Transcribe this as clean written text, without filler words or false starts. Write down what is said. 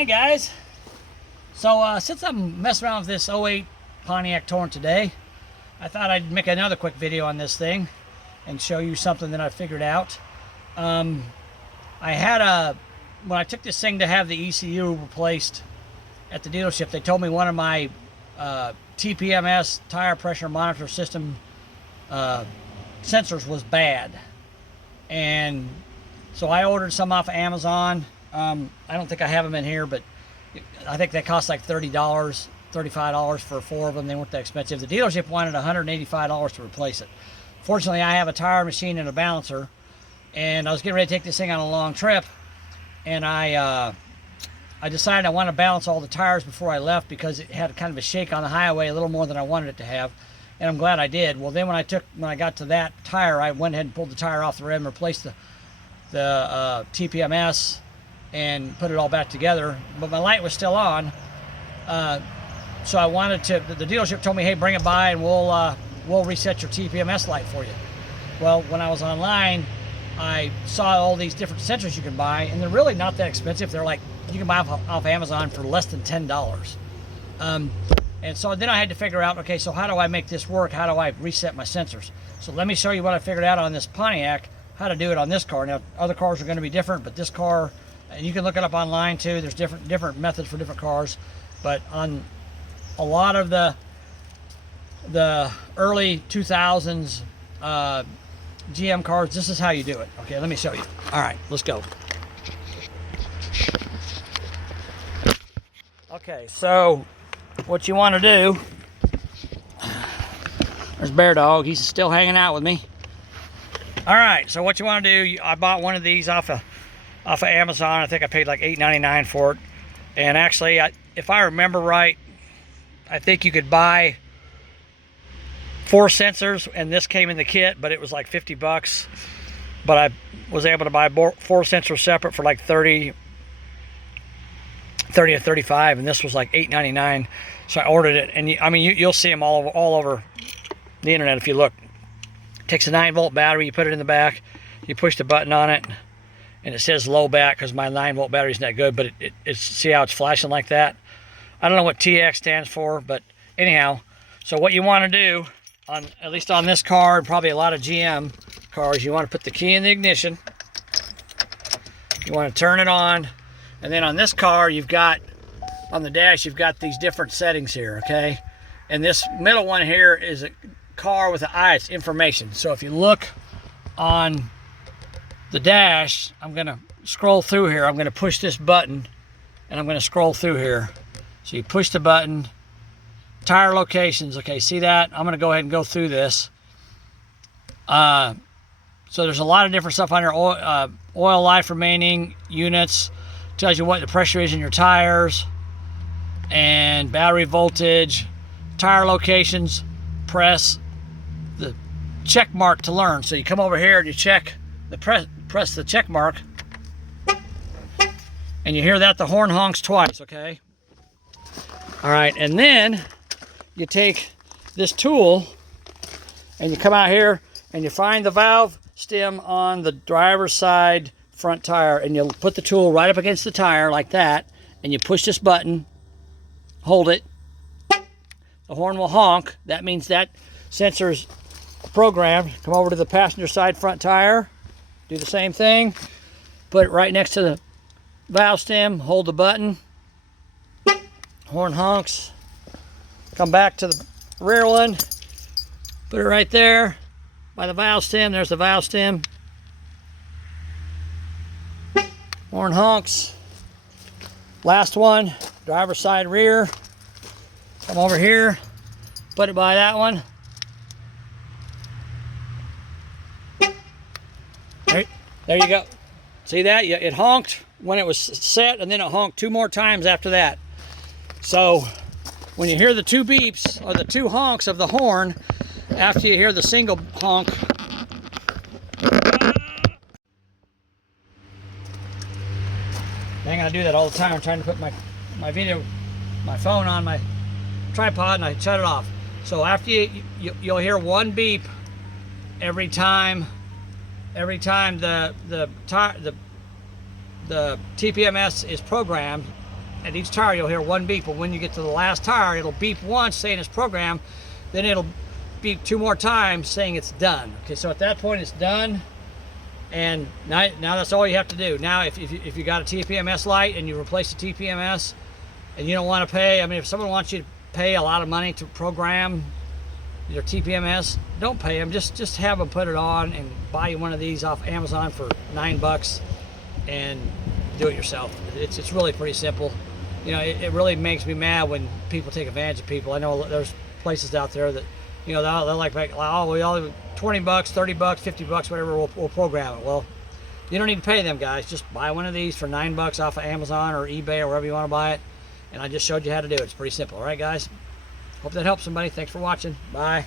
Hey guys, so since I'm messing around with this '08 Pontiac Torrent today, I thought I'd make another quick video on this thing and show you something that I figured out. When I took this thing to have the ECU replaced at the dealership, they told me one of my TPMS tire pressure monitor system sensors was bad, and so I ordered some off of Amazon. I don't think I have them in here, but I think they cost like $30, $35 for 4 of them. They weren't that expensive. The dealership wanted $185 to replace it. Fortunately, I have a tire machine and a balancer, and I was getting ready to take this thing on a long trip, and I decided I wanted to balance all the tires before I left because it had kind of a shake on the highway, a little more than I wanted it to have, and I'm glad I did. Well, then when I got to that tire, I went ahead and pulled the tire off the rim, replaced the TPMS, and put it all back together, but my light was still on. So I wanted to, the dealership told me, hey, bring it by and we'll reset your TPMS light for you. Well, when I was online, I saw all these different sensors you can buy, and they're really not that expensive. They're like, you can buy off Amazon for less than $10. And so then I had to figure out, okay, so how do I make this work? How do I reset my sensors? So let me show you what I figured out on this Pontiac, how to do it on this car. Now, other cars are going to be different, but this car, and you can look it up online too. There's different methods for different cars, but on a lot of the early 2000s GM cars, this is how you do it. Okay, let me show you. All right, let's go. Okay, so what you want to do, there's Bear Dog. He's still hanging out with me. All right, so what you want to do, I bought one of these off of Amazon. I think I paid like $8.99 for it. And actually, if I remember right, I think you could buy 4 sensors, and this came in the kit, but it was like 50 bucks. But I was able to buy 4 sensors separate for like 30 or 35, and this was like $8.99. So I ordered it, and you'll see them all over the internet if you look. It takes a 9-volt battery, you put it in the back, you push the button on it, and it says low bat because my 9-volt battery isn't that good, but it's see how it's flashing like that? I don't know what TX stands for, but anyhow, so what you want to do, at least on this car, and probably a lot of GM cars, you want to put the key in the ignition, you want to turn it on, and then on this car, you've got, on the dash, you've got these different settings here, okay? And this middle one here is a car with an eye, it's information. So if you look on the dash, I'm going to scroll through here. I'm going to push this button, and I'm going to scroll through here. So you push the button, tire locations. Okay, see that? I'm going to go ahead and go through this. So there's a lot of different stuff on here. Oil life remaining, units, tells you what the pressure is in your tires, and battery voltage, tire locations. Press the check mark to learn. So you come over here and you check the press the check mark, and you hear that the horn honks twice. Okay, all right, and then you take this tool and you come out here and you find the valve stem on the driver's side front tire, and you'll put the tool right up against the tire like that, and you push this button, hold it, the horn will honk. That means that sensor's programmed. Come over to the passenger side front tire, do the same thing, put it right next to the valve stem, hold the button, horn honks, come back to the rear one, put it right there by the valve stem. There's the valve stem, horn honks. Last one, driver's side rear, come over here, put it by that one. There you go. See that? It honked when it was set, and then it honked 2 more times after that. So when you hear the 2 beeps, or the 2 honks of the horn, after you hear the single honk, dang, I do that all the time. I'm trying to put my phone on my tripod, and I shut it off. So after you'll hear 1 beep every time the TPMS is programmed, at each tire you'll hear one beep, but when you get to the last tire, it'll beep once saying it's programmed, then it'll beep 2 more times saying it's done. Okay, so at that point it's done, and now that's all you have to do. Now if you got a TPMS light and you replace the TPMS and you don't want to pay, I mean, if someone wants you to pay a lot of money to program your TPMS, don't pay them. Just have them put it on and buy you one of these off Amazon for $9 and do it yourself. It's really pretty simple. You know, it really makes me mad when people take advantage of people. I know there's places out there that, you know, they're like, oh, we all $20, $30, $50, whatever, we'll program it. Well, you don't need to pay them, guys. Just buy one of these for $9 off of Amazon or eBay or wherever you want to buy it. And I just showed you how to do it. It's pretty simple. All right, guys? Hope that helps somebody. Thanks for watching. Bye.